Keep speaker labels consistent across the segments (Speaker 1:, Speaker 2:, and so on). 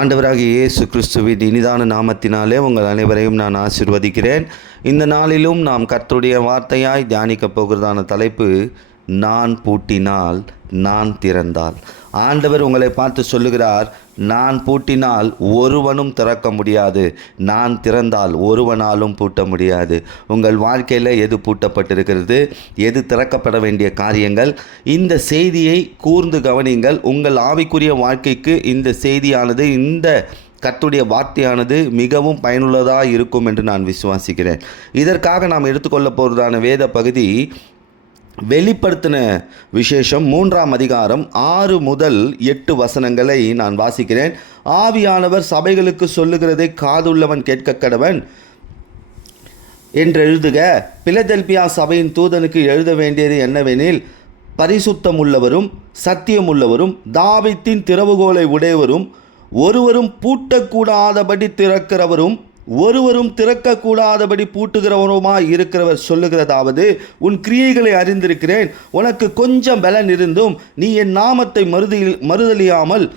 Speaker 1: ஆண்டவராக இயேசு கிறிஸ்துவின் இனிதான நாமத்தினாலே உங்கள் அனைவரையும் நான் ஆசிர்வதிக்கிறேன். இந்த நாளிலும் நாம் கர்த்தருடைய வார்த்தையாய் தியானிக்கப் போகிறதான தலைப்பு நான் பூட்டினால் நான் திறந்தால். ஆண்டவர் உங்களை பார்த்து சொல்லுகிறார் நான் பூட்டினால் ஒருவனும் திறக்க முடியாது. நான் திறந்தால் ஒருவனாலும் பூட்ட முடியாது. உங்கள் வாழ்க்கையில் எது பூட்டப்பட்டிருக்கிறது? எது திறக்கப்பட வேண்டிய காரியங்கள்? இந்த செய்தியை கூர்ந்து கவனிங்கள். உங்கள் ஆவிக்குரிய வாழ்க்கைக்கு இந்த செய்தியானது இந்த கத்துடைய வார்த்தையானது மிகவும் பயனுள்ளதாக இருக்கும் என்று நான் விசுவாசிக்கிறேன். இதற்காக நாம் எடுத்துக்கொள்ள போகிறதான வேத பகுதி வெளிப்படுத்தின விசேஷம் மூன்றாம் அதிகாரம் ஆறு முதல் எட்டு வசனங்களை நான் வாசிக்கிறேன். ஆவியானவர் சபைகளுக்கு சொல்லுகிறதை காதுள்ளவன் கேட்க கடவன் என்று எழுதுக பிலதெல்பியா சபையின் தூதனுக்கு எழுத வேண்டியது என்னவெனில் பரிசுத்தம் உள்ளவரும் சத்தியம் உள்ளவரும் தாவித்தின் திறவுகோலை உடையவரும் ஒருவரும் பூட்டக்கூடாதபடி திறக்கிறவரும் ஒருவரும் திறக்கக்கூடாதபடி பூட்டுகிறவருமாய் இருக்கிறவர் சொல்லுகிறதாவது உன் கிரியைகளை அறிந்திருக்கிறேன். உனக்கு கொஞ்சம் பலன் இருந்தும் நீ என் நாமத்தை மறுதி மறுதலியாமல்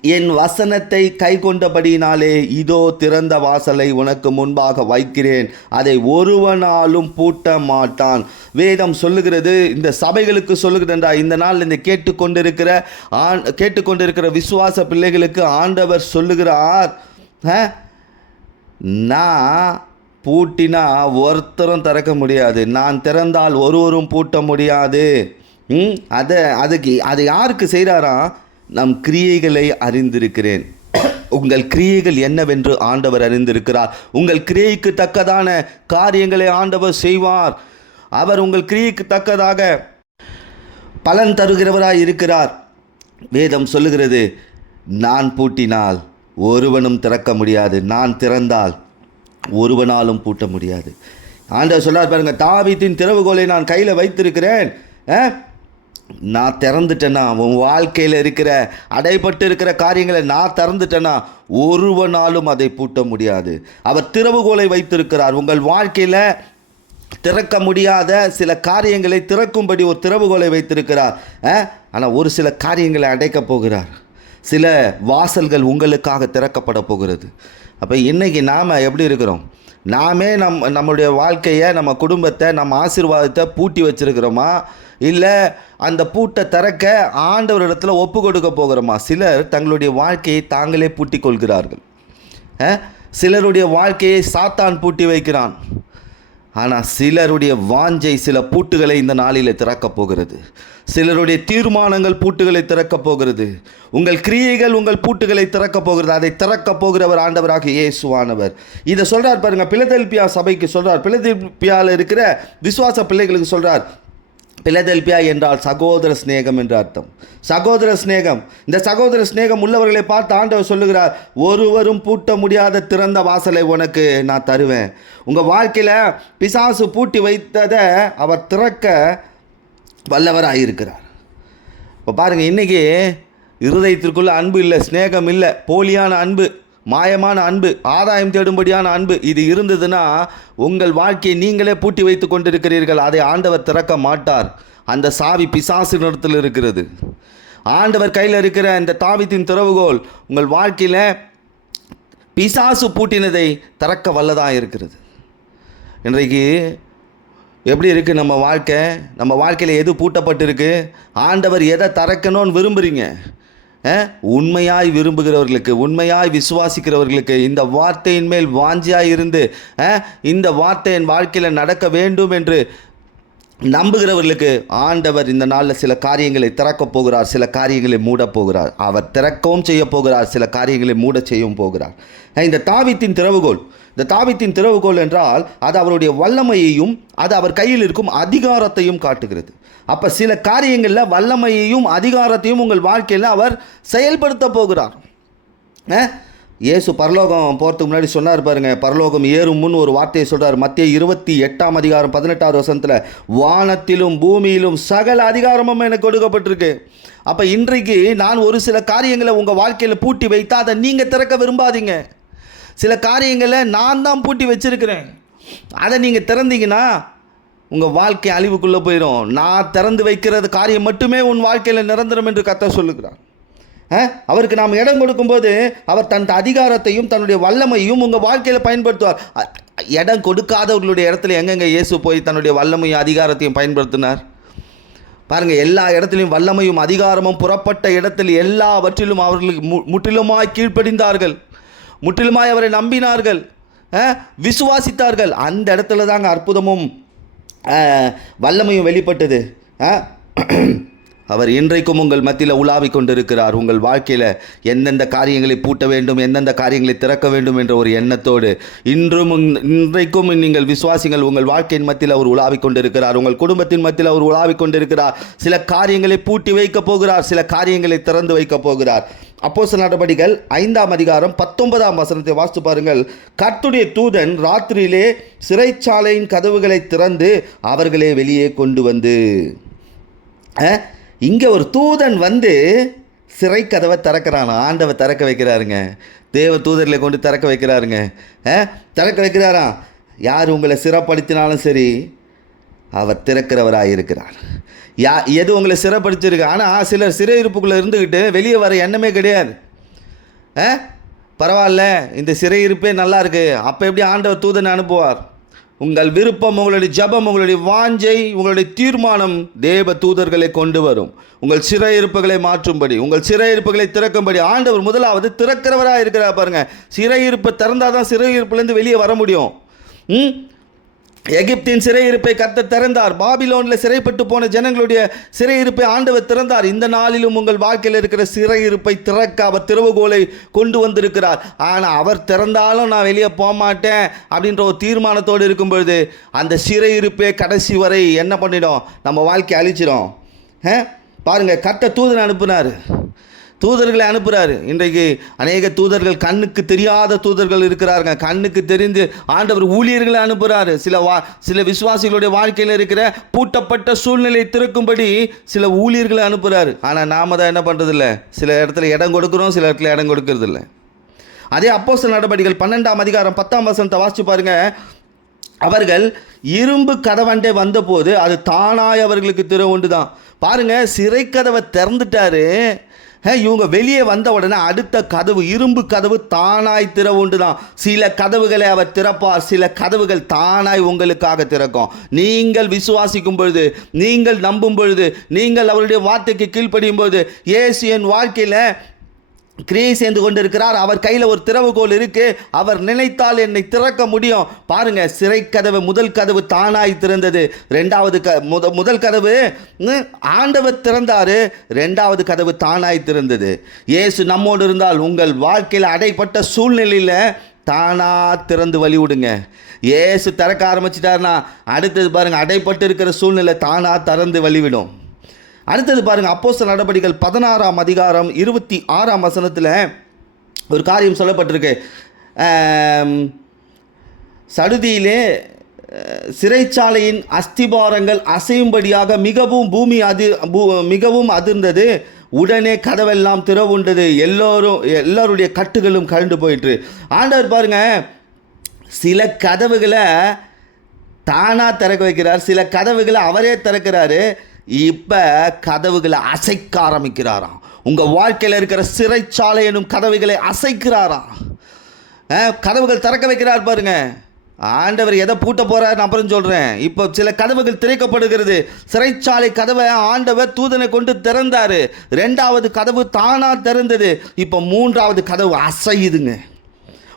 Speaker 1: என் வசனத்தை கை கொண்டபடியினாலே இதோ திறந்த வாசலை உனக்கு முன்பாக வைக்கிறேன். அதை ஒருவனாலும் பூட்ட மாட்டான். வேதம் சொல்லுகிறது இந்த சபைகளுக்கு சொல்லுகிறதா இந்த நாள் இந்த கேட்டுக்கொண்டிருக்கிற ஆண் கேட்டுக்கொண்டிருக்கிற விசுவாச பிள்ளைகளுக்கு ஆண்டவர் சொல்லுகிறார். "ஆ, நான் பூட்டினா ஒருத்தரும் திறக்க முடியாது. நான் திறந்தால் ஒருவரும் பூட்ட முடியாது. அதை அதுக்கு அதை யாருக்கு செய்கிறாராம் நம் கிரியைகளை அறிந்திருக்கிறேன். உங்கள் கிரியைகள் என்னவென்று ஆண்டவர் அறிந்திருக்கிறார். உங்கள் கிரியைக்கு தக்கதான காரியங்களை ஆண்டவர் செய்வார். அவர் உங்கள் கிரியைக்கு தக்கதாக பலன் தருகிறவராய் இருக்கிறார். வேதம் சொல்லுகிறது நான் பூட்டினால் ஒருவனும் திறக்க முடியாது. நான் திறந்தால் ஒருவனாலும் பூட்ட முடியாது. ஆண்டவர் சொல்லார் பாருங்க தாவித்தின் திறவுகோலை நான் கையில் வைத்திருக்கிறேன். ஆ? நான் திறந்துட்டேன்னா உன் வாழ்க்கையில் இருக்கிற அடைபட்டு இருக்கிற காரியங்களை நான் திறந்துட்டேன்னா ஒருவனாலும் அதை பூட்ட முடியாது. அவர் திறவுகோலை வைத்திருக்கிறார். உங்கள் வாழ்க்கையில் திறக்க முடியாத சில காரியங்களை திறக்கும்படி ஒரு திறவுகோலை வைத்திருக்கிறார். ஆனால் ஒரு சில காரியங்களை அடைக்கப் போகிறார். சில வாசல்கள் உங்களுக்காக திறக்கப்பட போகிறது. அப்போ இன்றைக்கி நாம் எப்படி இருக்கிறோம்? நாமே நம் நம்முடைய வாழ்க்கையை நம்ம குடும்பத்தை நம்ம ஆசீர்வாதத்தை பூட்டி வச்சிருக்கிறோமா? இல்லை அந்த பூட்டை திறக்க ஆண்டவரிடத்தில் ஒப்பு கொடுக்க போகிறோமா? சிலர் தங்களுடைய வாழ்க்கையை தாங்களே பூட்டி கொள்கிறார்கள். சிலருடைய வாழ்க்கையை சாத்தான் பூட்டி வைக்கிறான். ஆனால் சிலருடைய வாஞ்சை சில பூட்டுகளை இந்த நாளில் திறக்கப் போகிறது. சிலருடைய தீர்மானங்கள் பூட்டுகளை திறக்கப் போகிறது. உங்கள் கிரியைகள் உங்கள் பூட்டுகளை திறக்கப் போகிறது. அதை திறக்கப் போகிறவர் ஆண்டவராக இயேசுவானவர். இதை சொல்கிறார் பாருங்க பிலதெல்பியா சபைக்கு சொல்கிறார் பிலதெல்பியாவில் இருக்கிற விசுவாச பிள்ளைகளுக்கு சொல்கிறார் பிலதெல்பியா என்றால் சகோதர சிநேகம் என்று அர்த்தம். சகோதர சிநேகம். இந்த சகோதர சிநேகம் உள்ளவர்களை பார்த்து ஆண்டவர் சொல்லுகிறார் ஒருவரும் பூட்ட முடியாத திறந்த வாசலை உனக்கு நான் தருவேன். உங்கள் வாழ்க்கையில் பிசாசு பூட்டி வைத்ததை அவர் திறக்க வல்லவராக இருக்கிறார் இப்போ பாருங்கள் இன்றைக்கி இருதயத்திற்குள்ள அன்பு இல்லை சிநேகம் இல்லை போலியான அன்பு மாயமான அன்பு ஆதாயம் தேடும்படியான அன்பு இது இருந்ததுன்னா உங்கள் வாழ்க்கையை நீங்களே பூட்டி வைத்து கொண்டிருக்கிறீர்கள். அதை ஆண்டவர் திறக்க மாட்டார். அந்த சாவி பிசாசு நிறத்தில் இருக்கிறது. ஆண்டவர் கையில் இருக்கிற இந்த தாவித்தின் திறவுகோல் உங்கள் வாழ்க்கையில் பிசாசு பூட்டினதை திறக்க வல்லதாக இருக்கிறது இன்றைக்கு எப்படி இருக்குது நம்ம வாழ்க்கை? நம்ம வாழ்க்கையில் எது பூட்டப்பட்டிருக்கு? ஆண்டவர் எதை திறக்கணும்னு விரும்புகிறீங்க உண்மையாய் விரும்புகிறவர்களுக்கு உண்மையாய் விசுவாசிக்கிறவர்களுக்கு இந்த வார்த்தையின் மேல் வாஞ்சியாய் இருந்து இந்த வார்த்தை என் வாழ்க்கையில் நடக்க வேண்டும் என்று நம்புகிறவர்களுக்கு ஆண்டவர் இந்த நாளில் சில காரியங்களை திறக்கப் போகிறார் சில காரியங்களை மூடப் போகிறார். அவர் திறக்கவும் செய்ய போகிறார் சில காரியங்களை மூட செய்யவும் போகிறார். இந்த தாவித்தின் திறவுகோல் இந்த தாவித்தின் திறவுகோல் என்றால் அது அவருடைய வல்லமையையும் அது அவர் கையில் இருக்கும் அதிகாரத்தையும் காட்டுகிறது. அப்போ சில காரியங்களில் வல்லமையையும் அதிகாரத்தையும் உங்கள் வாழ்க்கையில் அவர் செயல்படுத்த போகிறார். இயேசு பரலோகம் போகிறதுக்கு முன்னாடி சொன்னார் பாருங்க பரலோகம் ஏறும் முன் ஒரு வார்த்தையை சொல்கிறார் மத்திய இருபத்தி எட்டாம் அதிகாரம் பதினெட்டாவது வசனத்தில் வானத்திலும் பூமியிலும் சகல அதிகாரமும் எனக்கு கொடுக்கப்பட்டிருக்கு. அப்போ இன்றைக்கு நான் ஒரு சில காரியங்களை உங்கள் வாழ்க்கையில் பூட்டி வைத்தா அதை நீங்கள் திறக்க விரும்பாதீங்க. சில காரியங்களை நான் தான் பூட்டி வச்சிருக்கிறேன். அதை நீங்கள் திறந்தீங்கன்னா உங்கள் வாழ்க்கை அழிவுக்குள்ளே போயிடும் நான் திறந்து வைக்கிறது காரியம் மட்டுமே உன் வாழ்க்கையில் நிரந்தரம் என்று கத்த சொல்லுகிறார். அவருக்கு நாம் இடம் கொடுக்கும்போது அவர் தன் அதிகாரத்தையும் தன்னுடைய வல்லமையும் உங்கள் வாழ்க்கையில் பயன்படுத்துவார். இடம் கொடுக்காதவர்களுடைய இடத்துல எங்கெங்க இயேசு போய் தன்னுடைய வல்லமையும் அதிகாரத்தையும் பயன்படுத்தினார்? பாருங்கள் எல்லா இடத்துலையும் வல்லமையும் அதிகாரமும் புறப்பட்ட இடத்தில் எல்லாவற்றிலும் அவர்களுக்கு மு முற்றிலுமாய் கீழ்ப்படிந்தார்கள். முற்றிலுமாய் அவரை நம்பினார்கள். விசுவாசித்தார்கள். அந்த இடத்துல தாங்க அற்புதமும் வல்லமையும் வெளிப்பட்டது. அவர் இன்றைக்கும் உங்கள் மத்தியில் உலாவிக் கொண்டிருக்கிறார். உங்கள் வாழ்க்கையில் எந்தெந்த காரியங்களை பூட்ட வேண்டும் எந்தெந்த காரியங்களை திறக்க வேண்டும் என்ற ஒரு எண்ணத்தோடு இன்றும் இன்றைக்கும் நீங்கள் விசுவாசிகள் உங்கள் வாழ்க்கையின் மத்தியில் அவர் உலாவிக் கொண்டிருக்கிறார். உங்கள் குடும்பத்தின் மத்தியில் அவர் உலாவிக் கொண்டிருக்கிறார். சில காரியங்களை பூட்டி வைக்கப் போகிறார் சில காரியங்களை திறந்து வைக்கப் போகிறார். அப்போஸ்தலர் நடபடிகள் ஐந்தாம் அதிகாரம் பத்தொன்பதாம் வசனத்தை வாசித்து பாருங்கள். கர்த்துடைய தூதன் ராத்திரியிலே சிறைச்சாலையின் கதவுகளை திறந்து அவர்களை வெளியே கொண்டு வந்து. இங்கே ஒரு தூதன் வந்து சிறை கதவை திறக்கிறான். ஆண்டவை திறக்க வைக்கிறாருங்க. தேவ தூதர்களை கொண்டு திறக்க வைக்கிறாருங்க. திறக்க வைக்கிறாராம் யார் உங்களை சிறப்படுத்தினாலும் சரி அவர் திறக்கிறவராக இருக்கிறார் யா எது உங்களை சிறப்படுத்திருக்கு ஆனால் சிலர் சிறை இருப்புக்குள்ளே இருந்துக்கிட்டு வெளியே வர எண்ணமே கிடையாது. ஆ? பரவாயில்ல இந்த சிறையிருப்பே நல்லா இருக்கு. அப்போ எப்படி ஆண்டவர் தூதனை அனுப்புவார்? உங்கள் விருப்பம் உங்களுடைய ஜபம் உங்களுடைய வாஞ்சை உங்களுடைய தீர்மானம் தேவ தூதர்களை கொண்டு வரும். உங்கள் சிறையிருப்புகளை மாற்றும்படி உங்கள் சிறையிருப்புகளை திறக்கும்படி ஆண்டவர் முதலாவது திறக்கிறவராக இருக்கிறா பாருங்க. சிறையிருப்பு திறந்தாதான் தான் சிறையிருப்புலேருந்து வெளியே வர முடியும். ம்? எகிப்தின் சிறையிருப்பை கத்த திறந்தார். பாபிலோனில் சிறைப்பட்டு போன ஜனங்களுடைய சிறையிருப்பை ஆண்டவர் திறந்தார். இந்த நாளிலும் உங்கள் வாழ்க்கையில் இருக்கிற சிறையிருப்பை திறக்க அவர் திறவுகோலை கொண்டு வந்திருக்கிறார். ஆனால் அவர் திறந்தாலும் நான் வெளியே போக மாட்டேன் அப்படின்ற ஒரு தீர்மானத்தோடு இருக்கும் பொழுது அந்த சிறையிருப்பே கடைசி வரை என்ன பண்ணிடும்? நம்ம வாழ்க்கையை அழிச்சிடும். ஆ? கத்த தூதன் அனுப்புனார். தூதர்களை அனுப்புகிறாரு இன்றைக்கு அநேக தூதர்கள் கண்ணுக்கு தெரியாத தூதர்கள் இருக்கிறாருங்க கண்ணுக்கு தெரிந்து ஆண்டவர் ஊழியர்களை அனுப்புகிறாரு சில வா சில விசுவாசிகளுடைய வாழ்க்கையில் இருக்கிற பூட்டப்பட்ட சூழ்நிலை திறக்கும்படி சில ஊழியர்களை அனுப்புகிறாரு ஆனால் நாம் தான் என்ன பண்ணுறதில்ல சில இடத்துல இடம் கொடுக்குறோம் சில இடத்துல இடம் கொடுக்கறதில்ல. அதே அப்போஸ்தலர் நடவடிக்கைகள் பன்னெண்டாம் அதிகாரம் பத்தாம் வசனத்தை வாசிச்சு பாருங்க. அவர்கள் இரும்பு கதவண்டே வந்தபோது அது தானாய் அவர்களுக்கு திற ஒன்று தான் பாருங்க சிறை கதவை திறந்துட்டாரு. இவங்க வெளியே வந்த உடனே அடுத்த கதவு இரும்பு கதவு தானாய் திறவுண்டு தான் சில கதவுகளை அவர் திறப்பார் சில கதவுகள் தானாய் உங்களுக்காக திறக்கும். நீங்கள் விசுவாசிக்கும் பொழுது நீங்கள் நம்பும் பொழுது நீங்கள் அவருடைய வார்த்தைக்கு கீழ்ப்படியும் பொழுது ஏசு என் வாழ்க்கையில் கிரியை சேர்ந்து கொண்டிருக்கிறார். அவர் கையில் ஒரு திறவுகோல் இருக்கு. அவர் நினைத்தால் என்னை திறக்க முடியும். பாருங்க சிறை கதவு முதல் கதவு தானாய் திறந்தது. ரெண்டாவது க முத முதல் கதவு ஆண்டவர் திறந்தாரு. ரெண்டாவது கதவு தானாய் திறந்தது. இயேசு நம்மோடு இருந்தால் உங்கள் வாழ்க்கையில் அடைப்பட்ட சூழ்நிலையில் தானாக திறந்து வழி விடுங்க. ஏசு திறக்க ஆரம்பிச்சிட்டாருன்னா அடுத்தது பாருங்கள் அடைப்பட்டு இருக்கிற சூழ்நிலை தானாக திறந்து வழிவிடும் அடுத்தது பாருங்கள் அப்போஸ்தலர் நடவடிக்கைகள் பதினாறாம் அதிகாரம் இருபத்தி ஆறாம் வசனத்தில் ஒரு காரியம் சொல்லப்பட்டிருக்கு. சடுதியிலே சிறைச்சாலையின் அஸ்திபாரங்கள் அசையும்படியாக மிகவும் பூமி அது பூ- மிகவும் அதிர்ந்தது. உடனே கதவெல்லாம் திறவுண்டது. எல்லோரும் எல்லோருடைய கட்டுகளும் கழண்டு போயிட்டு ஆண்டவர் பாருங்க சில கதவுகளை தானாக திறக்க வைக்கிறார். சில கதவுகளை அவரே திறக்கிறாரு. இப்போ கதவுகளை அசைக்க ஆரம்பிக்கிறாராம் உங்கள் வாழ்க்கையில் இருக்கிற சிறைச்சாலை எனும் கதவுகளை அசைக்கிறாராம் கதவுகள் திறக்க வைக்கிறார் பாருங்க. ஆண்டவர் எதை பூட்ட போகிறார் அப்புறம் சொல்கிறேன் இப்போ சில கதவுகள் திறக்கப்படுகிறது. சிறைச்சாலை கதவை ஆண்டவர் தூதனை கொண்டு திறந்தார். ரெண்டாவது கதவு தானாக திறந்தது. இப்போ மூன்றாவது கதவு அசையுதுங்க.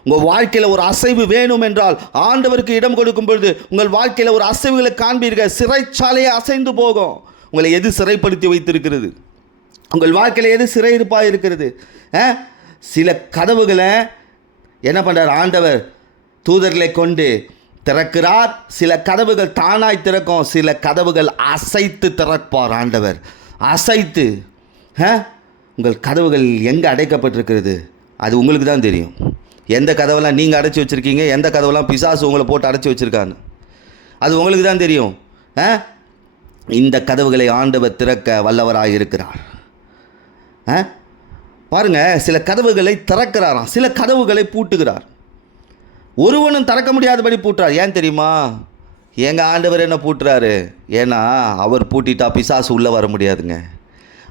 Speaker 1: உங்கள் வாழ்க்கையில் ஒரு அசைவு வேணும் என்றால் ஆண்டவருக்கு இடம் கொடுக்கும் பொழுது உங்கள் வாழ்க்கையில் ஒரு அசைவுகளை காண்பீர்கள். சிறைச்சாலையே அசைந்து போகும். உங்களை எது சிறைப்படுத்தி வைத்திருக்கிறது? உங்கள் வாழ்க்கையில் எது சிறையிருப்பாக இருக்கிறது? சில கதவுகளை என்ன பண்ணுறார் ஆண்டவர் தூதர்களை கொண்டு திறக்கிறார். சில கதவுகள் தானாய் திறக்கும். சில கதவுகள் அசைத்து திறப்பார் ஆண்டவர். அசைத்து உங்கள் கதவுகள் எங்கே அடைக்கப்பட்டிருக்கிறது? அது உங்களுக்கு தான் தெரியும். எந்த கதவெல்லாம் நீங்கள் அடைச்சி வச்சுருக்கீங்க? எந்த கதவெல்லாம் பிசாசு உங்களை போட்டு அடைச்சி வச்சுருக்கான்னு. அது உங்களுக்கு தான் தெரியும். ஆ? இந்த கதவுகளை ஆண்டவர் திறக்க வல்லவராக இருக்கிறார். ஆ? பாருங்க சில கதவுகளை திறக்கிறாராம். சில கதவுகளை பூட்டுகிறார். ஒருவனும் திறக்க முடியாதபடி பூட்டுறார். ஏன் தெரியுமா? எங்கள் ஆண்டவர் என்ன பூட்டுறாரு? ஏன்னா அவர் பூட்டிட்டா பிசாசு உள்ளே வர முடியாதுங்க.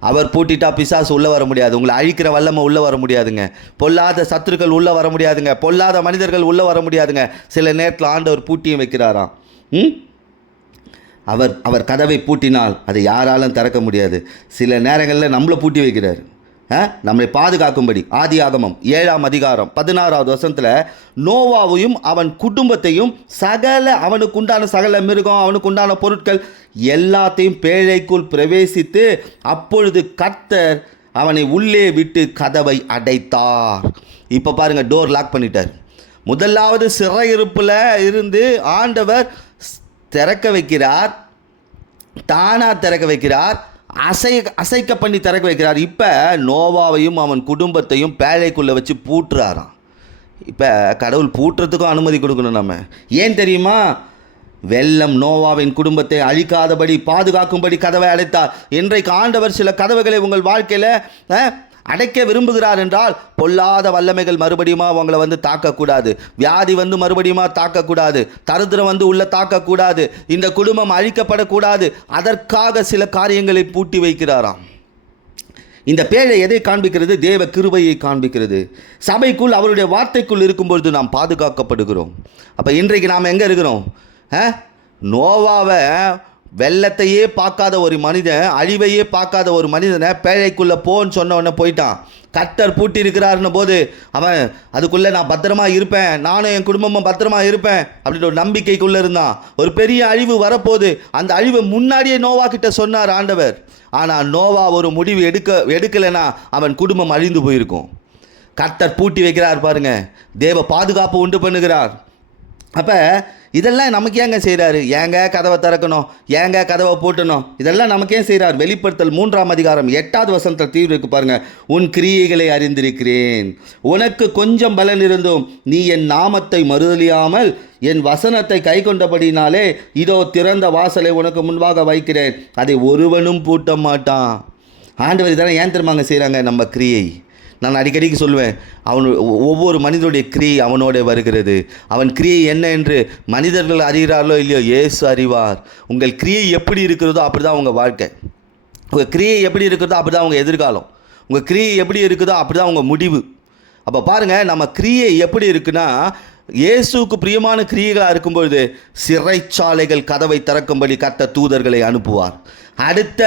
Speaker 1: அவர் பூட்டிட்டா பிசாசு உள்ளே வர முடியாது. உங்களை அழிக்கிற வல்லமை உள்ளே வர முடியாதுங்க. பொல்லாத சத்துருக்கள் உள்ளே வர முடியாதுங்க. பொல்லாத மனிதர்கள் உள்ளே வர முடியாதுங்க. சில நேரத்தில் ஆண்டவர் பூட்டியும் வைக்கிறாராம். ம்? அவர் அவர் கதவை பூட்டினால் அதை யாராலும் திறக்க முடியாது. சில நேரங்களில் நம்மளை பூட்டி வைக்கிறார். ஆ? நம்மளை பாதுகாக்கும்படி. ஆதி ஆகமம் ஏழாம் அதிகாரம் பதினாறாவது வருஷத்தில் நோவாவையும் அவன் குடும்பத்தையும் சகல அவனுக்கு உண்டான சகல மிருகம் அவனுக்கு உண்டான பொருட்கள் எல்லாத்தையும் பேழைக்குள் பிரவேசித்து அப்பொழுது கர்த்தர் அவனை உள்ளே விட்டு கதவை அடைத்தார். இப்போ பாருங்கள் டோர் லாக் பண்ணிட்டார். முதலாவது சிறையிருப்பில் இருந்து ஆண்டவர் திறக்க வைக்கிறார் தானாக திறக்க வைக்கிறார் அசை அசைக்க பண்ணி திறக்க வைக்கிறார். இப்போ நோவாவையும் அவன் குடும்பத்தையும் பேழைக்குள்ளே வச்சு பூட்டுறாராம். இப்போ கடவுள் பூட்டுறதுக்கும் அனுமதி கொடுக்கணும் நம்ம. ஏன் தெரியுமா? வெள்ளம் நோவாவின் குடும்பத்தை அழிக்காதபடி பாதுகாக்கும்படி கதவை அடைத்தார். இன்றைக்கு ஆண்டவர் சில கதவுகளை உங்கள் வாழ்க்கையில் அடைக்க விரும்புகிறார் என்றால் பொல்லாத வல்லமைகள் மறுபடியுமா அவங்களை வந்து தாக்கக்கூடாது. வியாதி வந்து மறுபடியுமா தாக்கக்கூடாது. தருத்திரம் வந்து உள்ள தாக்கக்கூடாது. இந்த குடும்பம் அழிக்கப்படக்கூடாது. அதற்காக சில காரியங்களை பூட்டி வைக்கிறாராம். இந்த பேழை எதை காண்பிக்கிறது? தேவ கிருபையை காண்பிக்கிறது. சபைக்குள் அவருடைய வார்த்தைக்குள் இருக்கும்பொழுது நாம் பாதுகாக்கப்படுகிறோம். அப்போ இன்றைக்கு நாம் எங்கே இருக்கிறோம்? ஆ? நோவாவை வெள்ளத்தையே பார்க்காத ஒரு மனிதன் அழிவையே பார்க்காத ஒரு மனிதனை பேழைக்குள்ளே போன்னு சொன்ன உடனே போயிட்டான். கத்தர் பூட்டி இருக்கிறாருன்னும் போது அவன் அதுக்குள்ளே நான் பத்திரமா இருப்பேன் நானும் என் குடும்பமும் பத்திரமா இருப்பேன் அப்படின்ற ஒரு நம்பிக்கைக்குள்ளே இருந்தான். ஒரு பெரிய அழிவு வரப்போகுது. அந்த அழிவு முன்னாடியே நோவா கிட்ட சொன்னார் ஆண்டவர். ஆனால் நோவா ஒரு முடிவு எடுக்க எடுக்கலைன்னா அவன் குடும்பம் அழிந்து போயிருக்கும். கர்த்தர் பூட்டி வைக்கிறார் பாருங்க. தேவ பாதுகாப்பு உண்டு பண்ணுகிறார். அப்போ இதெல்லாம் நமக்கு ஏங்க செய்கிறாரு ஏங்க கதவை திறக்கணும்? ஏங்க கதவை பூட்டணும்? இதெல்லாம் நமக்கே செய்கிறார் வெளிப்படுத்தல் மூன்றாம் அதிகாரம் எட்டாவது வசனத்தில் தீர்வு இருக்கு பாருங்க. உன் கிரியைகளை அறிந்திருக்கிறேன். உனக்கு கொஞ்சம் பலன் இருந்தும் நீ என் நாமத்தை மறுதலியாமல் என் வசனத்தை கை கொண்டபடினாலே இதோ திறந்த வாசலை உனக்கு முன்பாக வைக்கிறேன். அதை ஒருவனும் பூட்ட மாட்டான். ஆண்டவர் இதெல்லாம் ஏன் தெரியுமாங்க செய்கிறாங்க நம்ம கிரியை. நான் அடிக்கடிக்கு சொல்லுவேன் அவன் ஒவ்வொரு மனிதனுடைய கிரியை அவனோட வருகிறது. அவன் கிரியை என்ன என்று மனிதர்கள் அறிகிறார்களோ இல்லையோ ஏசு அறிவார். உங்கள் கிரியை எப்படி இருக்கிறதோ அப்படி தான் உங்கள் வாழ்க்கை. உங்கள் கிரியை எப்படி இருக்கிறதோ அப்படி தான் உங்கள் எதிர்காலம். உங்கள் கிரியை எப்படி இருக்குதோ அப்படி தான் உங்கள் முடிவு. அப்போ பாருங்கள் நம்ம கிரியை எப்படி இருக்குன்னா இயேசுக்கு பிரியமான கிரியைகளாக இருக்கும்பொழுது சிறைச்சாலைகள் கதவை திறக்கும்படி கத்த தூதர்களை அனுப்புவார். அடுத்த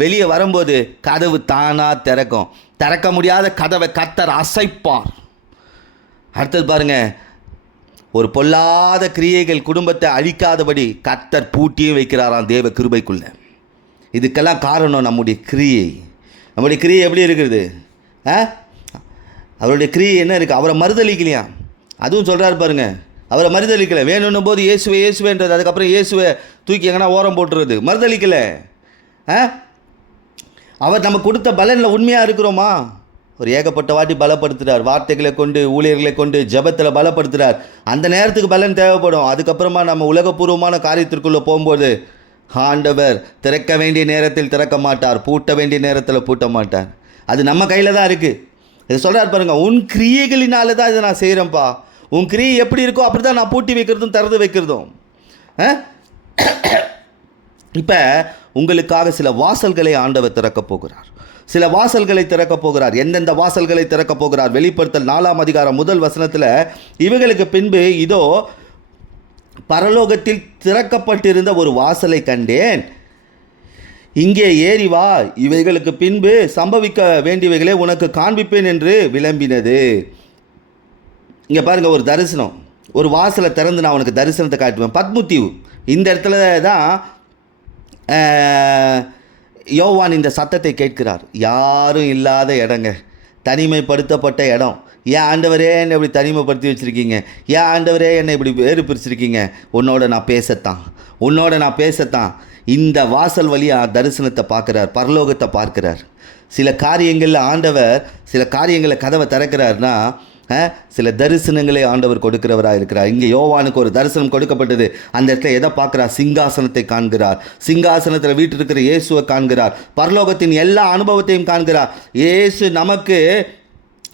Speaker 1: வெளியே வரும்போது கதவு தானாக திறக்கும். திறக்க முடியாத கதவை கத்தர் அசைப்பார். அடுத்தது பாருங்க ஒரு பொல்லாத கிரியைகள் குடும்பத்தை அழிக்காதபடி கத்தர் பூட்டியும் வைக்கிறாராம் தேவ கிருபைக்குள்ள. இதுக்கெல்லாம் காரணம் நம்முடைய கிரியை. நம்முடைய கிரியை எப்படி இருக்கிறது ஆ? அவருடைய கிரியை என்ன இருக்குது அவரை மறுதளிக்கலையா அதுவும் சொல்கிறாரு பாருங்க அவரை மறுதளிக்கலை வேணும்னும் போது இயேசுவே இயேசுவேன்றது அதுக்கப்புறம் இயேசுவை தூக்கி எங்கன்னா ஓரம் போட்டுறது. மறுதளிக்கலை ஆ? அவர் நம்ம கொடுத்த பலனில் உண்மையாக இருக்கிறோமா? ஒரு ஏகப்பட்ட வாட்டி பலப்படுத்துகிறார் வார்த்தைகளை கொண்டு ஊழியர்களை கொண்டு ஜெபத்தில் பலப்படுத்துகிறார் அந்த நேரத்துக்கு பலன் தேவைப்படும். அதுக்கப்புறமா நம்ம உலகபூர்வமான காரியத்திற்குள்ளே போகும்போது ஆண்டவர் திறக்க வேண்டிய நேரத்தில் திறக்க மாட்டார். பூட்ட வேண்டிய நேரத்தில் பூட்ட மாட்டார். அது நம்ம கையில் தான் இருக்குது இதை சொல்கிறார் பாருங்கள் உன் கிரியைகளினால தான் இதை நான் செய்கிறேன்ப்பா உன் கிரியை எப்படி இருக்கோ அப்படி தான் நான் பூட்டி வைக்கிறதும் திறந்து வைக்கிறதும். ஆ? இப்போ உங்களுக்காக சில வாசல்களை ஆண்டவர் திறக்கப் போகிறார். சில வாசல்களை திறக்கப் போகிறார். எந்தெந்த வாசல்களை திறக்கப் போகிறார்? வெளிப்படுத்தல் நாலாம் அதிகாரம் முதல் வசனத்தில் இவைகளுக்கு பின்பு இதோ பரலோகத்தில் திறக்கப்பட்டிருந்த ஒரு வாசலை கண்டேன். இங்கே ஏறி வா. இவைகளுக்கு பின்பு சம்பவிக்க வேண்டியவைகளை உனக்கு காண்பிப்பேன் என்று விளம்பினது. இங்கே பாருங்க ஒரு தரிசனம். ஒரு வாசலை திறந்து நான் உனக்கு தரிசனத்தை காட்டுவேன் பத்முத்தீவு. இந்த இடத்துல தான் யோவான் இந்த சத்தத்தை கேட்கிறார். யாரும் இல்லாத இடங்க. தனிமைப்படுத்தப்பட்ட இடம். ஏன் ஆண்டவரே என்னை இப்படி தனிமைப்படுத்தி வச்சுருக்கீங்க? ஏன் ஆண்டவரே என்னை இப்படி வேறு பிரிச்சிருக்கீங்க? உன்னோட நான் பேசத்தான். உன்னோட நான் பேசத்தான். இந்த வாசல் வழியாக தரிசனத்தை பார்க்குறார். பரலோகத்தை பார்க்குறார். சில காரியங்களில் ஆண்டவர் சில காரியங்களை கதவை திறக்கிறாருன்னா சில தரிசனங்களை ஆண்டவர் கொடுக்கிறவராக இருக்கிறார். இங்கே யோவானுக்கு ஒரு தரிசனம் கொடுக்கப்பட்டது. அந்த இடத்துல எதை பார்க்கிறார்? சிங்காசனத்தை காண்கிறார். சிங்காசனத்தில் வீட்டில் இருக்கிற இயேசுவை காண்கிறார். பரலோகத்தின் எல்லா அனுபவத்தையும் காண்கிறார். இயேசு நமக்கு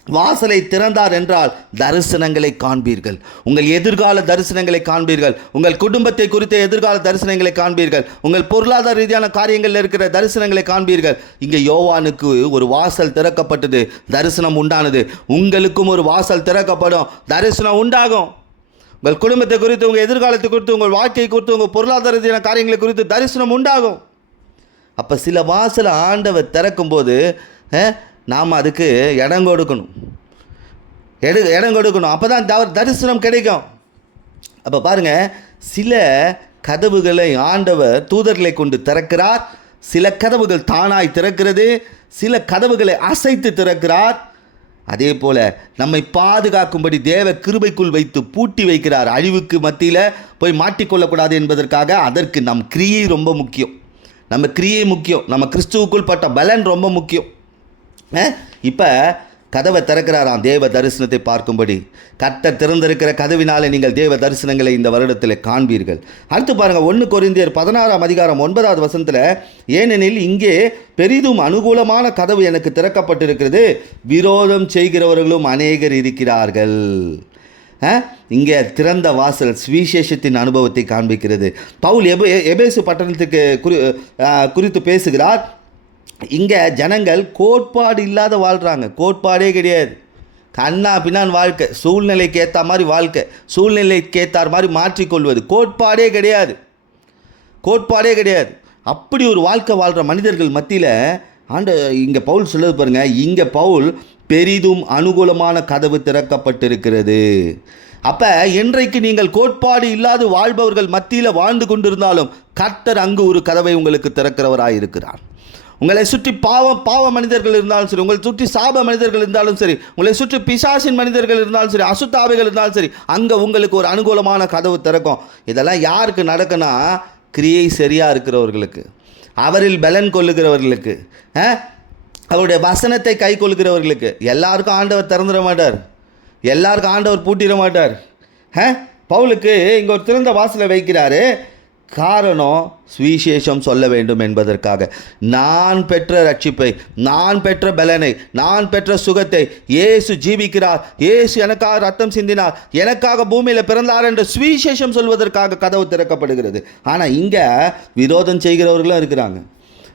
Speaker 1: வாசலை திறந்தார் என்றால் தரிசனங்களை காண்பீர்கள். உங்கள் எதிர்கால தரிசனங்களை காண்பீர்கள். உங்கள் குடும்பத்தை குறித்த எதிர்கால தரிசனங்களை காண்பீர்கள். உங்கள் பொருளாதார ரீதியான காரியங்களில் இருக்கிற தரிசனங்களை காண்பீர்கள். இங்கே யோவானுக்கு ஒரு வாசல் திறக்கப்பட்டது. தரிசனம் உண்டானது. உங்களுக்கும் ஒரு வாசல் திறக்கப்படும். தரிசனம் உண்டாகும். உங்கள் குடும்பத்தை குறித்து உங்கள் எதிர்காலத்தை குறித்து உங்கள் வாழ்க்கை குறித்து உங்கள் பொருளாதார ரீதியான காரியங்களை குறித்து தரிசனம் உண்டாகும். அப்போ சில வாசலை ஆண்டவர் திறக்கும்போது நாம் அதுக்கு இடம் கொடுக்கணும். எடு இடம் கொடுக்கணும். அப்போ தான் தவறு தரிசனம் கிடைக்கும். அப்போ பாருங்கள் சில கதவுகளை ஆண்டவர் தூதர்களை கொண்டு திறக்கிறார். சில கதவுகள் தானாய் திறக்கிறது. சில கதவுகளை அசைத்து திறக்கிறார். அதே போல் நம்மை பாதுகாக்கும்படி தேவ கிருபைக்குள் வைத்து பூட்டி வைக்கிறார். அழிவுக்கு மத்தியில் போய் மாட்டிக்கொள்ளக்கூடாது என்பதற்காக அதற்கு நம் கிரியை ரொம்ப முக்கியம். நம்ம கிரியை முக்கியம். நம்ம கிறிஸ்துவுக்குள் பட்ட பலன் ரொம்ப முக்கியம். இப்போ கதவை திறக்கிறாராம் தேவ தரிசனத்தை பார்க்கும்படி. கத்த திறந்திருக்கிற கதவினாலே நீங்கள் தேவ தரிசனங்களை இந்த வருடத்தில் காண்பீர்கள். அடுத்து பாருங்கள் ஒன்று கொரிந்தியர் பதினாறாம் அதிகாரம் ஒன்பதாவது வசனத்தில் ஏனெனில் இங்கே பெரிதும் அனுகூலமான கதவு எனக்கு திறக்கப்பட்டிருக்கிறது. விரோதம் செய்கிறவர்களும் அநேகர் இருக்கிறார்கள். இங்கே திறந்த வாசல் சுவிசேஷத்தின் அனுபவத்தை காண்பிக்கிறது. பவுல் எபே எபேசு பட்டணத்துக்கு குறி குறித்து பேசுகிறார். இங்கே ஜனங்கள் கோட்பாடு இல்லாத வாழ்கிறாங்க கோட்பாடே கிடையாது. கண்ணா பின்னான் வாழ்க்கை சூழ்நிலைக்கு ஏற்ற மாதிரி வாழ்க்கை சூழ்நிலைக்கு ஏற்றார் மாதிரி மாற்றிக்கொள்வது. கோட்பாடே கிடையாது. கோட்பாடே கிடையாது. அப்படி ஒரு வாழ்க்கை வாழ்கிற மனிதர்கள் மத்தியில் ஆண்ட இங்கே பவுல் சொல்லுது பாருங்கள் இங்கே பவுல் பெரிதும் அனுகூலமான கதவு திறக்கப்பட்டிருக்கிறது. அப்போ இன்றைக்கு நீங்கள் கோட்பாடு இல்லாது வாழ்பவர்கள் மத்தியில் வாழ்ந்து கொண்டிருந்தாலும் கர்த்தர் அங்கு ஒரு கதவை உங்களுக்கு திறக்கிறவராக இருக்கிறார் உங்களை சுற்றி பாவ பாவ மனிதர்கள் இருந்தாலும் சரி உங்களை சுற்றி சாப மனிதர்கள் இருந்தாலும் சரி உங்களை சுற்றி பிசாசின் மனிதர்கள் இருந்தாலும் சரி அசுத்தாவைகள் இருந்தாலும் சரி அங்கே உங்களுக்கு ஒரு அனுகூலமான கதவு திறக்கும். இதெல்லாம் யாருக்கு நடக்குன்னா கிரியை சரியாக இருக்கிறவர்களுக்கு அவரில் பலன் கொள்ளுகிறவர்களுக்கு அவருடைய வசனத்தை கை கொள்கிறவர்களுக்கு எல்லாருக்கும் ஆண்டவர் திறந்துட மாட்டார். எல்லாருக்கும் ஆண்டவர் பூட்டிட மாட்டார். பவுலுக்கு இங்கே ஒரு திறந்த வாசலை வைக்கிறாரு. காரணம் சுவிசேஷம் சொல்ல வேண்டும் என்பதற்காக. நான் பெற்ற ரட்சிப்பை நான் பெற்ற பலனை நான் பெற்ற சுகத்தை ஏசு ஜீவிக்கிறார். ஏசு எனக்காக ரத்தம் சிந்தினார். எனக்காக பூமியில் பிறந்தார் என்று சுவிசேஷம் சொல்வதற்காக கதவு திறக்கப்படுகிறது. ஆனால் இங்கே விரோதம் செய்கிறவர்களும் இருக்கிறாங்க.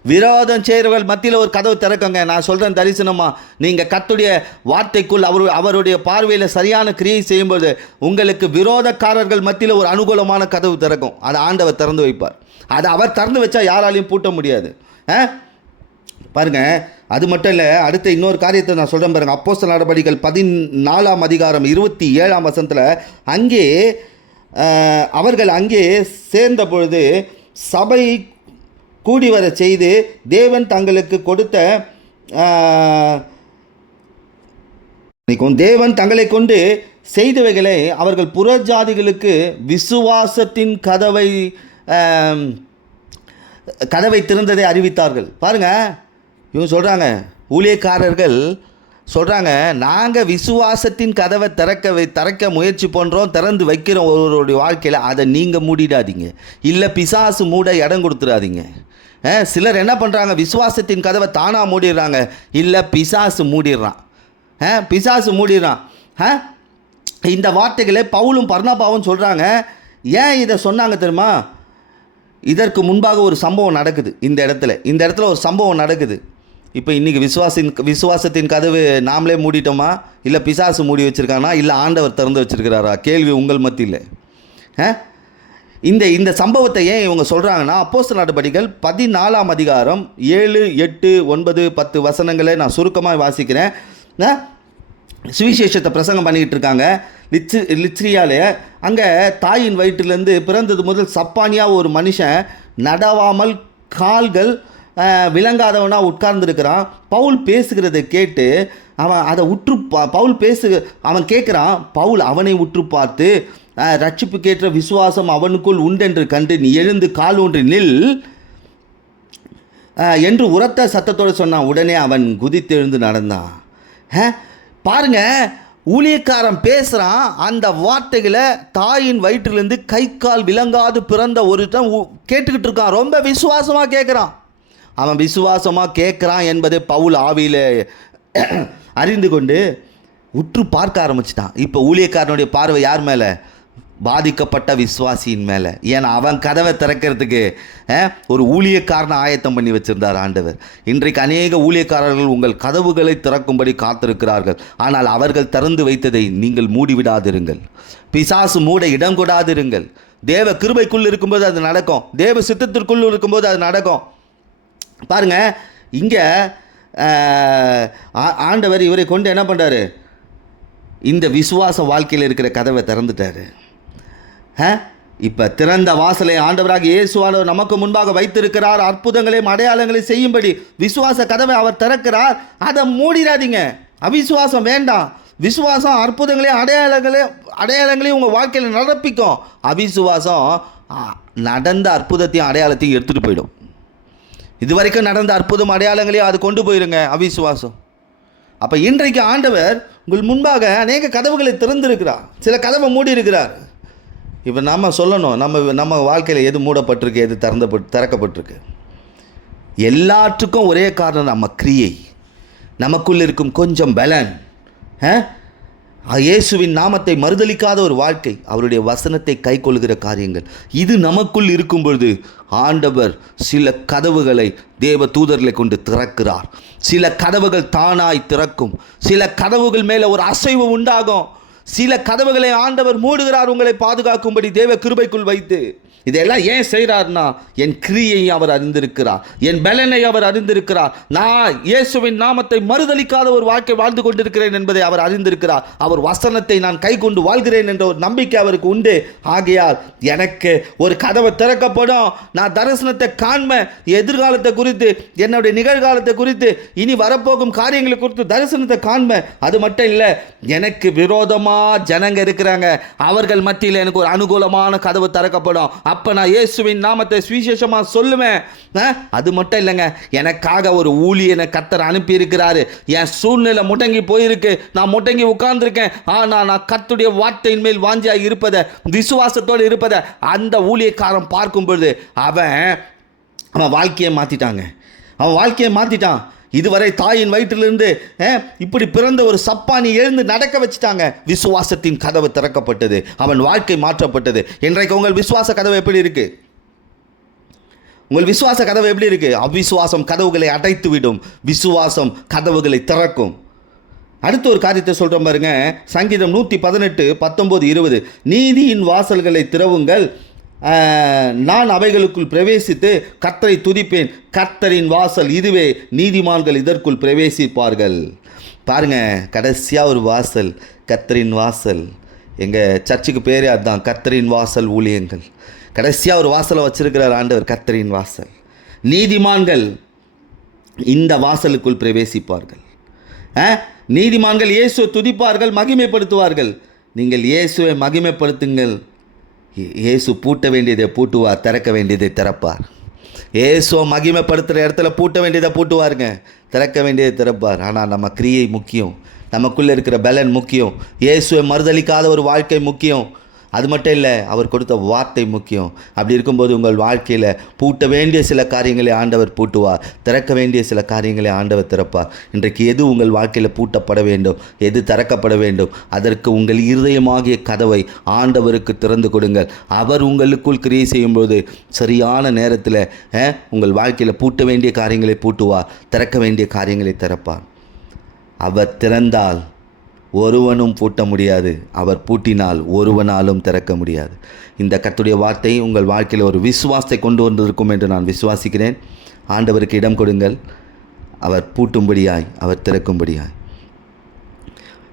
Speaker 1: விரோதம் செய்கிறவர்கள் மத்தியில் ஒரு கதவு திறக்கங்க. நான் சொல்கிறேன் தரிசனமாக நீங்கள் கத்துடைய வார்த்தைக்குள் அவர் அவருடைய பார்வையில் சரியான கிரியை செய்யும்போது உங்களுக்கு விரோதக்காரர்கள் மத்தியில் ஒரு அனுகூலமான கதவு திறக்கும். அதை ஆண்டவர் திறந்து வைப்பார். அதை அவர் திறந்து வச்சா யாராலையும் பூட்ட முடியாது. ஆ? பாருங்கள் அது மட்டும் இல்லை அடுத்த இன்னொரு காரியத்தை நான் சொல்கிறேன் பாருங்கள் அப்போஸ்தல நடவடிக்கைகள் பதினாலாம் அதிகாரம் இருபத்தி ஏழாம் வசனத்தில் அங்கே அவர்கள் அங்கே சேர்ந்த பொழுது சபை கூடி வர செய்து தேவன் தங்களுக்கு கொடுத்த தேவன் தங்களை கொண்டு செய்தவைகளை அவர்கள் புறஜாதிகளுக்கு விசுவாசத்தின் கதவை கதவை திறந்ததை அறிவித்தார்கள். பாருங்கள் இவங்க சொல்கிறாங்க ஊழியக்காரர்கள் சொல்கிறாங்க நாங்கள் விசுவாசத்தின் கதவை திறக்க வை திறக்க முயற்சி பண்ணுறோம் திறந்து வைக்கிறோம் ஒருவருடைய வாழ்க்கையில். அதை நீங்கள் மூடிடாதீங்க. இல்லை பிசாசு மூட இடம் கொடுத்துடாதீங்க. சிலர் என்ன பண்ணுறாங்க விசுவாசத்தின் கதவை தானாக மூடிடுறாங்க. இல்லை பிசாசு மூடிடுறான். பிசாசு மூடிடுறான். இந்த வார்த்தைகளை பவுலும் பர்ணபாவும் சொல்கிறாங்க ஏன் இதை சொன்னாங்க தெரியுமா? இதற்கு முன்பாக ஒரு சம்பவம் நடக்குது இந்த இடத்துல. இந்த இடத்துல ஒரு சம்பவம் நடக்குது. இப்போ இன்றைக்கி விசுவாசின் விசுவாசத்தின் கதவு நாமளே மூடிட்டோமா? இல்லை பிசாசு மூடி வச்சுருக்கானா? இல்லை ஆண்டவர் திறந்து வச்சுருக்கிறாரா? கேள்வி உங்கள் மத்தியில். இந்த இந்த சம்பவத்தை ஏன் இவங்க சொல்கிறாங்கன்னா அப்போஸ்த நடவடிக்கைகள் பதினாலாம் அதிகாரம் ஏழு எட்டு ஒன்பது பத்து வசனங்களை நான் சுருக்கமாக வாசிக்கிறேன். சுவிசேஷத்தை பிரசங்கம் பண்ணிக்கிட்டு இருக்காங்க. லிச்சு லிச்ரியாலே அங்கே தாயின் வயிற்றுலேருந்து பிறந்தது முதல் சப்பானியாக ஒரு மனுஷன் நடவாமல் கால்கள் விளங்காதவனாக உட்கார்ந்துருக்கிறான். பவுல் பேசுகிறத கேட்டு அவன் அதை உற்று பவுல் பேசு அவன் கேட்குறான் பவுல் அவனை உற்று பார்த்து ரட்சிப்புக்கேற்ற விசுவாசம் அவனுக்குள் உண்டென்று கண்டு நீ எழுந்து கால் ஒன்று நில். என்று உரத்த சத்தத்தோடு சொன்னான். உடனே அவன் குதித்தெழுந்து நடந்தான். பாருங்க ஊழியக்காரன் பேசுகிறான் அந்த வார்த்தைகளை தாயின் வயிற்றிலிருந்து கை கால் விளங்காது பிறந்த ஒருத்தன் கேட்டுக்கிட்டு இருக்கான். ரொம்ப விசுவாசமாக கேட்குறான் அவன் விசுவாசமாக கேட்குறான் என்பதை பவுல் ஆவியில் அறிந்து கொண்டு உற்று பார்க்க ஆரம்பிச்சிட்டான். இப்போ ஊழியக்காரனுடைய பார்வை யார் மேலே? பாதிக்கப்பட்ட விஸ்வாசியின் மேலே. ஏன்னா அவன் கதவை திறக்கிறதுக்கு ஒரு ஊழியக்காரனை ஆயத்தம் பண்ணி வச்சிருந்தார் ஆண்டவர். இன்றைக்கு அநேக ஊழியக்காரர்கள் உங்கள் கதவுகளை திறக்கும்படி காத்திருக்கிறார்கள். ஆனால் அவர்கள் திறந்து வைத்ததை நீங்கள் மூடிவிடாதிருங்கள். பிசாசு மூட இடம் கொடாதிருங்கள். தேவ கிருபைக்குள் இருக்கும்போது அது நடக்கும். தேவ சித்தத்திற்குள் இருக்கும்போது அது நடக்கும். பாருங்க இங்கே ஆண்டவர் இவரை கொண்டு என்ன பண்ணுறாரு இந்த விசுவாச வாழ்க்கையில் இருக்கிற கதவை திறந்துட்டாரு. இப்போ திறந்த வாசலை ஆண்டவராக இயேசுவானவர் நமக்கு முன்பாக வைத்திருக்கிறார். அற்புதங்களையும் அடையாளங்களையும் செய்யும்படி விசுவாச கதவை அவர் திறக்கிறார். அதை மூடிடாதீங்க. அவிசுவாசம் வேண்டாம். விசுவாசம் அற்புதங்களையும் அடையாளங்களையும் அடையாளங்களையும் உங்கள் வாழ்க்கையில் நடப்பிக்கும். அவிசுவாசம் நடந்த அற்புதத்தையும் அடையாளத்தையும் எடுத்துகிட்டு போயிடும். இது வரைக்கும் நடந்த அற்புதம் அடையாளங்களையும் அது கொண்டு போயிருங்க அவிசுவாசம். அப்போ இன்றைக்கு ஆண்டவர் உங்கள் முன்பாக அநேக கதவுகளை திறந்திருக்கிறார். சில கதவை மூடி இருக்கிறார் இப்போ நாம் சொல்லணும் நம்ம நம்ம வாழ்க்கையில் எது மூடப்பட்டிருக்கு எது திறந்தப்பட்டு திறக்கப்பட்டிருக்கு? எல்லாற்றுக்கும் ஒரே காரணம் நம்ம கிரியை. நமக்குள் இருக்கும் கொஞ்சம் பலன். ஆ? இயேசுவின் நாமத்தை மறுதலிக்காத ஒரு வாழ்க்கை அவருடைய வசனத்தை கைக்கொள்கிற காரியங்கள். இது நமக்குள் இருக்கும் பொழுது ஆண்டவர் சில கதவுகளை தேவ தூதர்களை கொண்டு திறக்கிறார். சில கதவுகள் தானாய் திறக்கும். சில கதவுகள் மேலே ஒரு அசைவு உண்டாகும். சில கதவுகளை ஆண்டவர் மூடுகிறார் உங்களை பாதுகாக்கும்படி தேவ கிருபைக்குள் வைத்து. இதெல்லாம் ஏன் செய்கிறார்னா என் கிரியை அவர் அறிந்திருக்கிறார் என் பலனை அவர் அறிந்திருக்கிறார். நான் இயேசுவின் நாமத்தை மறுதலிக்காத ஒரு வாழ்க்கை வாழ்ந்து கொண்டிருக்கிறேன் என்பதை அவர் அறிந்திருக்கிறார். அவர் வசனத்தை நான் கை கொண்டு வாழ்கிறேன் என்ற ஒரு நம்பிக்கை அவருக்கு உண்டு. ஆகையால் எனக்கு ஒரு கதவை திறக்கப்படும். நான் தரிசனத்தை காண்ம எதிர்காலத்தை குறித்து என்னுடைய நிகழ்காலத்தை குறித்து இனி வரப்போகும் காரியங்களை குறித்து தரிசனத்தை காண்ம அது மட்டும் இல்லை எனக்கு விரோதமாக ஜனங்க இருக்கிறாங்க. அவர்கள் மத்தியில் எனக்கு ஒரு அனுகூலமான கதவு திறக்கப்படும். அப்போ நான் இயேசுவின் நாமத்தை சுவிசேஷமாக சொல்லுவேன். ஆ? அது மட்டும் இல்லைங்க. எனக்காக ஒரு ஊழியனை கத்தர் அனுப்பியிருக்கிறாரு. என் சூழ்நிலை முடங்கி போயிருக்கு. நான் முடங்கி உட்கார்ந்துருக்கேன். ஆனால் நான் கத்துடைய வார்த்தையின் மேல் வாஞ்சியாக இருப்பதை விசுவாசத்தோடு இருப்பதை அந்த ஊழியக்காரன் பார்க்கும் பொழுது அவன் அவன் வாழ்க்கையை மாற்றிட்டாங்க அவன் வாழ்க்கையை மாற்றிட்டான் இதுவரை தாயின் வயிற்றிலிருந்து இப்படி பிறந்த ஒரு சப்பானி எழுந்து நடக்க வச்சுட்டாங்க. விசுவாசத்தின் கதவு திறக்கப்பட்டது. அவன் வாழ்க்கை மாற்றப்பட்டது. இன்றைக்கு உங்கள் விசுவாச கதவு எப்படி இருக்கு? உங்கள் விசுவாச கதவு எப்படி இருக்கு? அவிசுவாசம் கதவுகளை அடைத்து விடும் விசுவாசம் கதவுகளை திறக்கும். அடுத்த ஒரு காரியத்தை சொல்கிறோம் பாருங்க. சங்கீதம் நூற்றி பதினெட்டு பத்தொம்போது இருபது. நீதியின் வாசல்களை திறவுங்கள். நான் அவைகளுக்குள் பிரவேசித்து கத்தரை துதிப்பேன். கத்தரின் வாசல் இதுவே. நீதிமான்கள் இதற்குள் பிரவேசிப்பார்கள். பாருங்க கடைசியாக ஒரு வாசல். கத்தரின் வாசல். எங்கள் சர்ச்சுக்கு பேரே அதுதான். கத்தரின் வாசல் ஊழியங்கள். கடைசியாக ஒரு வாசலை வச்சிருக்கிறார் ஆண்டவர் கத்தரின் வாசல். நீதிமான்கள் இந்த வாசலுக்குள் பிரவேசிப்பார்கள். ஆ? நீதிமான்கள் இயேசுவை துதிப்பார்கள் மகிமைப்படுத்துவார்கள். நீங்கள் இயேசுவை மகிமைப்படுத்துங்கள். இயேசு பூட்ட வேண்டியதை பூட்டுவார் திறக்க வேண்டியதை திறப்பார். இயேசுவை மகிமைப்படுத்துகிற இடத்துல பூட்ட வேண்டியதை பூட்டுவாருங்க. திறக்க வேண்டியதை திறப்பார். ஆனால் நம்ம கிரியை முக்கியம். நமக்குள்ளே இருக்கிற பலன் முக்கியம். இயேசுவை மறுதளிக்காத ஒரு வாழ்க்கை முக்கியம். அது மட்டும் இல்லை அவர் கொடுத்த வார்த்தை முக்கியம். அப்படி இருக்கும்போது உங்கள் வாழ்க்கையில் பூட்ட வேண்டிய சில காரியங்களை ஆண்டவர் பூட்டுவார். திறக்க வேண்டிய சில காரியங்களை ஆண்டவர் திறப்பார். இன்றைக்கு எது உங்கள் வாழ்க்கையில் பூட்டப்பட வேண்டும்? எது திறக்கப்பட வேண்டும்? அதற்கு உங்கள் இருதயமாகிய கதவை ஆண்டவருக்கு திறந்து கொடுங்கள். அவர் உங்களுக்குள் கிரியை செய்யும்போது சரியான நேரத்தில் உங்கள் வாழ்க்கையில் பூட்ட வேண்டிய காரியங்களை பூட்டுவார். திறக்க வேண்டிய காரியங்களை திறப்பார். அவர் திறந்தால் ஒருவனும் பூட்ட முடியாது. அவர் பூட்டினால் ஒருவனாலும் திறக்க முடியாது. இந்த கத்துடைய வார்த்தை உங்கள் வாழ்க்கையில் ஒரு விசுவாசத்தை கொண்டு வந்திருக்கும் என்று நான் விசுவாசிக்கிறேன். ஆண்டவருக்கு இடம் கொடுங்கள். அவர் பூட்டும்படியாய் அவர் திறக்கும்படியாய்.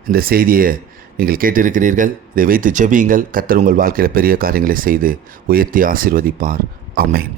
Speaker 1: இந்த செய்தியை நீங்கள் கேட்டிருக்கிறீர்கள். இதை வைத்து ஜெபியுங்கள். கத்தர் உங்கள் வாழ்க்கையில் பெரிய காரியங்களை செய்து உயர்த்தி ஆசீர்வதிப்பார். அமேன்